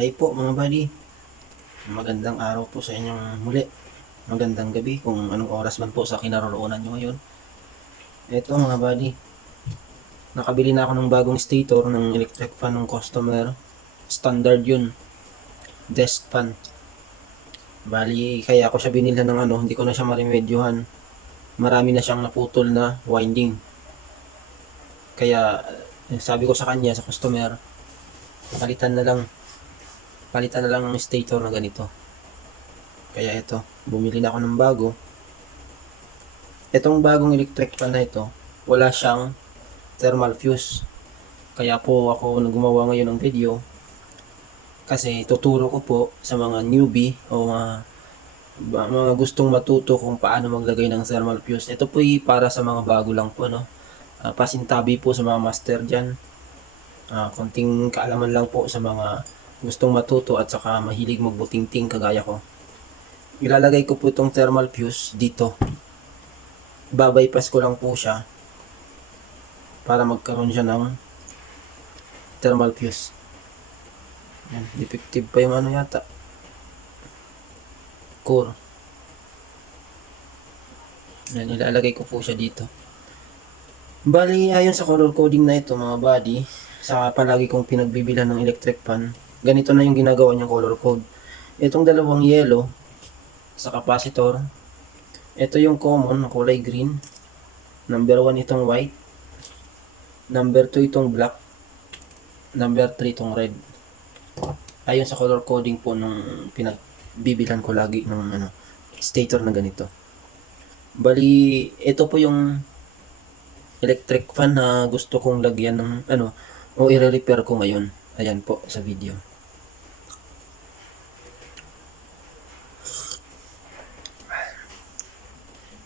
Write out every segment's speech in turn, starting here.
Hi po mga buddy, magandang araw po sa inyong muli. Magandang gabi kung anong oras man po sa kinaroroonan nyo ngayon. Ito mga buddy, nakabili na ako ng bagong stator ng electric fan ng customer. Standard yun, desk fan. Bali, kaya ako siya binilhan ng hindi ko na siya maremedyohan. Marami na siyang naputol na winding. Kaya sabi ko sa kanya, sa customer, palitan na lang ng stator na ganito. Kaya ito, bumili na ako ng bago. Itong bagong electric fan na ito, wala siyang thermal fuse. Kaya po ako gumawa ngayon ng video kasi tuturo ko po sa mga newbie o mga gustong matuto kung paano maglagay ng thermal fuse. Ito po para sa mga bago lang po, no? Pasintabi po sa mga master dyan. Konting kaalaman lang po sa mga gustong matuto at saka mahilig magbuting-ting kagaya ko. Ilalagay ko po itong thermal fuse dito. Babypass ko lang po siya para magkaroon siya ng thermal fuse. Yan, defective pa yung yata, core. Yan, ilalagay ko po siya dito. Bali, ayon sa color coding na ito mga buddy, sa palagi kong pinagbibilan ng electric fan, ganito na yung ginagawa niyang color code. Itong dalawang yellow sa capacitor, ito yung common na kulay green. Number 1 itong white. Number 2 itong black. Number 3 itong red. Ayon sa color coding po ng pinagbibilan ko lagi ng stator na ganito. Bali, ito po yung electric fan na gusto kong lagyan ng o i-repair ko ngayon. Ayan po sa video.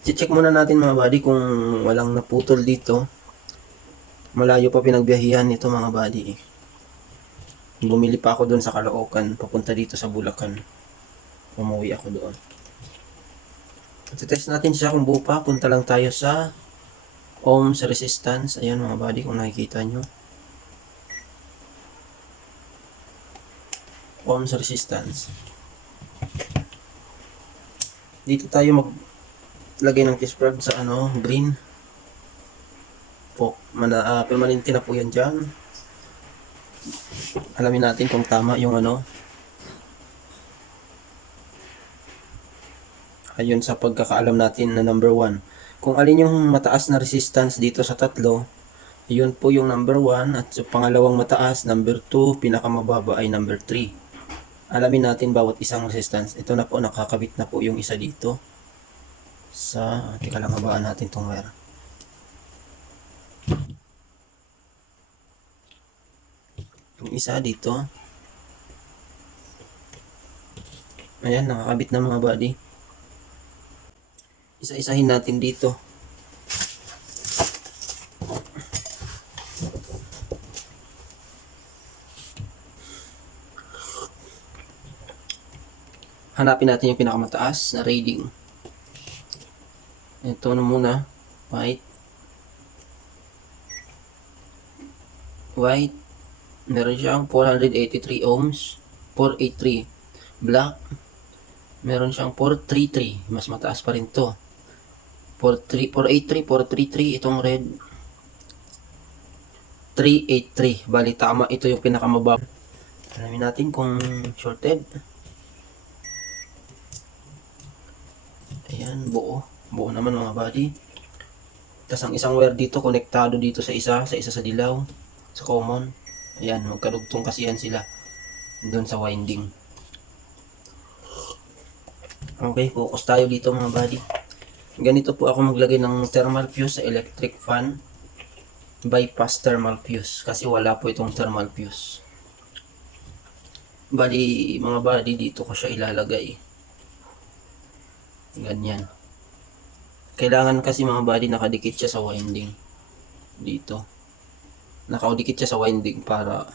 I-check muna natin mga buddy kung walang naputol dito. Malayo pa pinagbiyahihan nito mga buddy. Bumili pa ako doon sa Caloocan, papunta dito sa Bulacan. Umuwi ako doon. Test natin siya kung buo pa. Punta lang tayo sa ohms resistance. Ayan mga buddy, kung nakikita nyo. Ohms resistance. Dito tayo maglagay ng test probe sa green. Po, permanente na po yan dyan. Alamin natin kung tama yung ayon sa pagkakaalam natin na number 1. Kung alin yung mataas na resistance dito sa tatlo, yun po yung number 1. At sa pangalawang mataas, number 2. Pinakamababa ay number 3. Alamin natin bawat isang resistance. Ito na po, nakakabit na po yung isa dito. Teka lang, habaan natin itong wire. Yung isa dito. Ayan, nakakabit na mga buddy. Isa-isahin natin dito. Hanapin natin yung pinakamataas na reading. Ito na muna. White. Meron siyang 483 ohms. 483. Black. Meron siyang 433. Mas mataas pa rin to. 483, 433. Itong red. 383. Bali tama, ito yung pinakamababa. Alamin natin kung shorted. Ayan, buo naman mga buddy. Tapos ang isang wire dito konektado dito sa isa sa dilaw, sa common. Ayan, magkarugtong kasi yan sila doon sa winding. Okay, focus tayo dito mga buddy. Ganito po ako maglagay ng thermal fuse sa electric fan. Bypass thermal fuse kasi wala po itong thermal fuse. Bali mga buddy, dito ko siya ilalagay. Ganyan. Kailangan kasi mga buddy nakadikit siya sa winding. Dito. Nakadikit siya sa winding para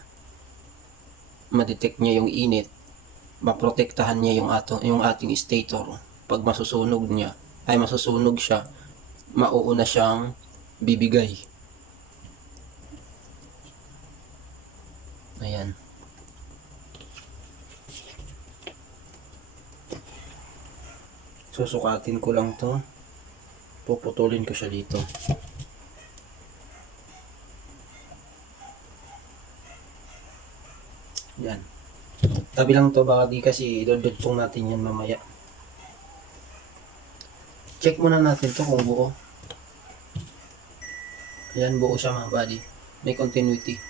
ma-detect niya yung init. Maprotektahan niya yung ating stator. Pag masusunog siya, mauuna siyang bibigay. Ayan. Susukatin ko lang to. Puputulin ko siya dito. Yan. Tabi lang to, baka di kasi idodugtong natin yan mamaya. Check muna natin to kung buo. Ayan, buo siya mga buddy. May continuity.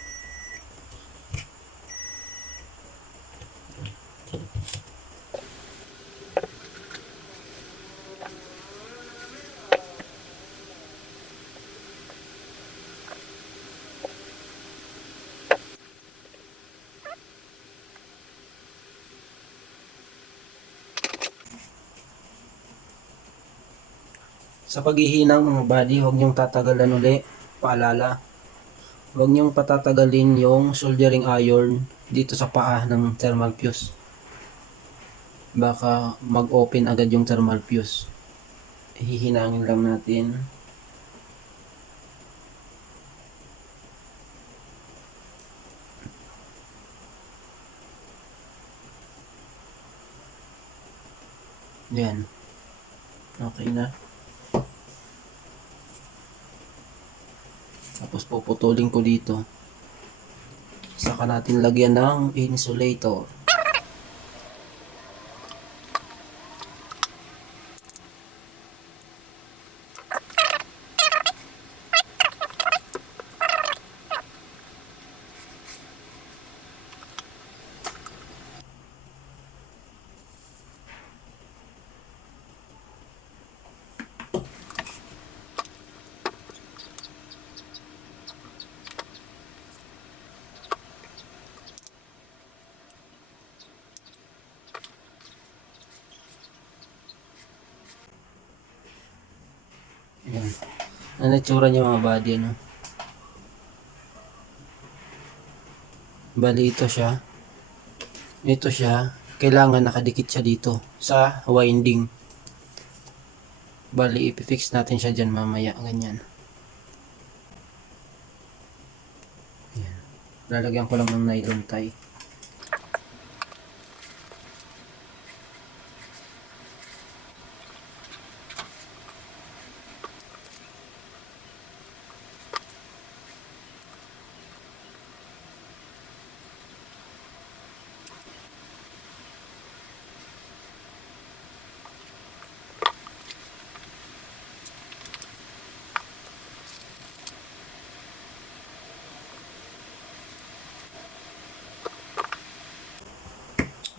Sa paghihinang mga buddy, huwag niyong tatagalan uli. Paalala, huwag niyong patatagalin yung soldering iron dito sa paa ng thermal fuse. Baka mag-open agad yung thermal fuse. Hihinangin lang natin. Yan. Okay na. Tapos puputulin ko dito. Saka natin lagyan ng insulator. Yan. Ano itsura niya mga buddy, ano? Bali ito siya. Ito siya. Kailangan nakadikit siya dito sa winding. Bali ipifix natin siya dyan mamaya. Ganyan. Yan. Lalagyan ko lang ng nylon tie.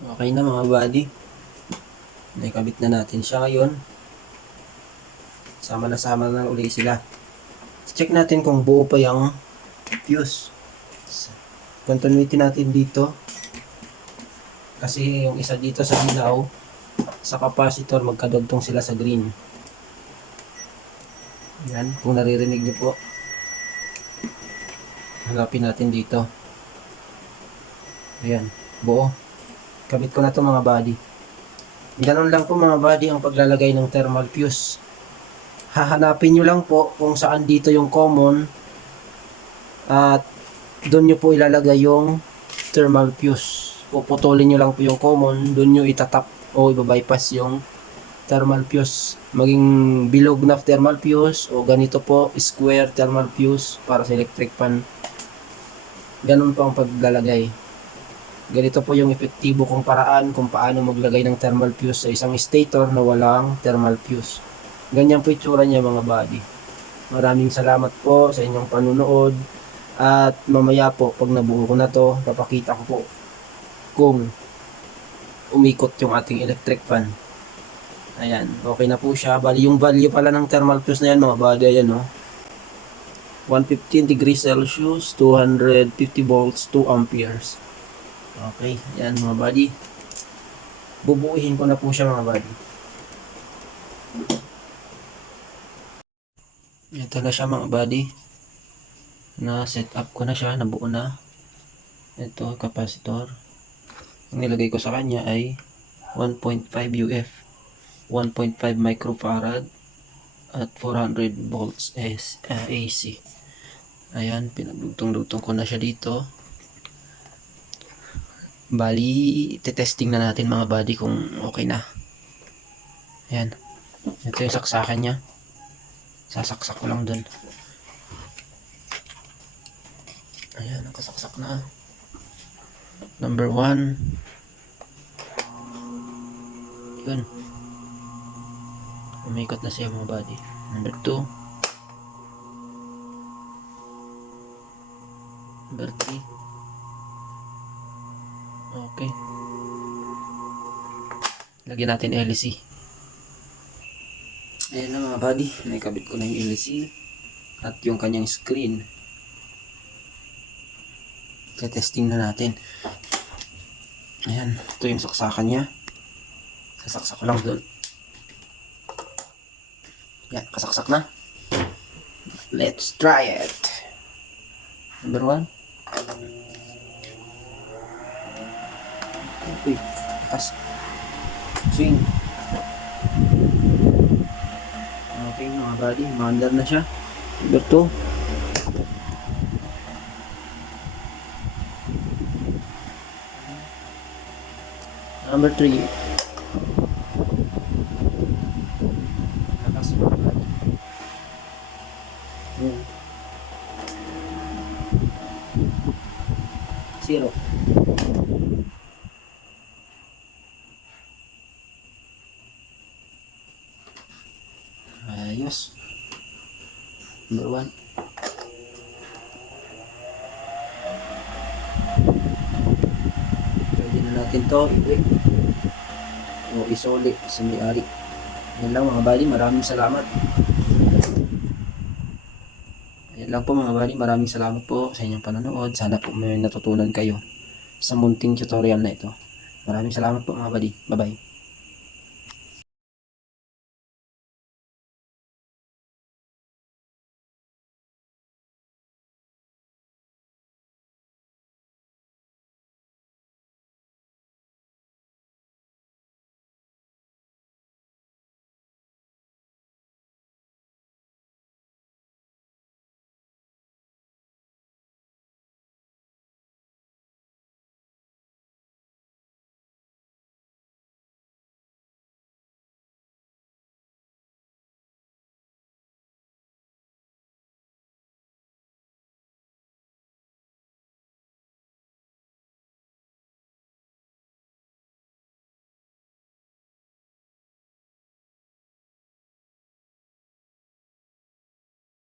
Okay na mga buddy. Nakabit na natin siya ngayon. Sama na uli sila. Check natin kung buo pa yung fuse. Continuity natin dito. Kasi yung isa dito sa ilaw, sa capacitor, magkadugtong sila sa green. Yan, kung naririnig niyo po. Hanapin natin dito. Ayan, buo. Kabit ko na to mga buddy. Ganun lang po mga buddy ang paglalagay ng thermal fuse. Hahanapin nyo lang po kung saan dito yung common at doon nyo po ilalagay yung thermal fuse. Puputulin nyo lang po yung common, doon nyo itatap o ibabypass yung thermal fuse. Maging bilog na thermal fuse o ganito po, square thermal fuse para sa electric fan. Ganun po ang paglalagay. Ganito po yung epektibo kong paraan kung paano maglagay ng thermal fuse sa isang stator na walang thermal fuse. Ganyan po itsura niya mga buddy. Maraming salamat po sa inyong panunood. At mamaya po, pag nabuo ko na to, papakita ko po kung umikot yung ating electric fan. Ayan, okay na po siya. Bali, yung value pala ng thermal fuse na yan mga buddy, ayan o. 115 degrees Celsius, 250 volts, 2 amperes. Okay, yan mga buddy. Bubuuhin ko na po siya mga buddy. Ito na siya mga buddy. Na set up ko na siya, nabuo na. Ito, capacitor. Ang nilagay ko sa kanya ay 1.5 UF, 1.5 microfarad, at 400 volts AC. Ayan, pinagdugtong-dugtong ko na siya dito. Bali, testing na natin mga buddy kung okay na. Ayan. Ito yung saksakan niya. Sasaksak ko lang dun. Ayan, nakasaksak na. Number 1. Yun. Umikot na siya mga buddy. Number 2. Number 3. Okay. Lagyan natin LC. Ayan na mga buddy. Naikabit ko na yung LC. At yung kanyang screen. Testing na natin. Ayan. Ito yung saksakan niya. Sasaksak ko lang doon. Yan. Kasaksak na. Let's try it. Number 1. Uy. Takas. Swing. Okay mga buddy. Maandar na siya. Number 2. Number 3. Lakas mo. Ayan. 0. Ayos. Number 1. Pwede na natin to o isoli sa may-ari. Yan lang mga buddy, maraming salamat. Yan lang po mga buddy, maraming salamat po sa inyong panonood. Sana po may natutunan kayo sa munting tutorial na ito. Maraming salamat po mga buddy. Bye bye.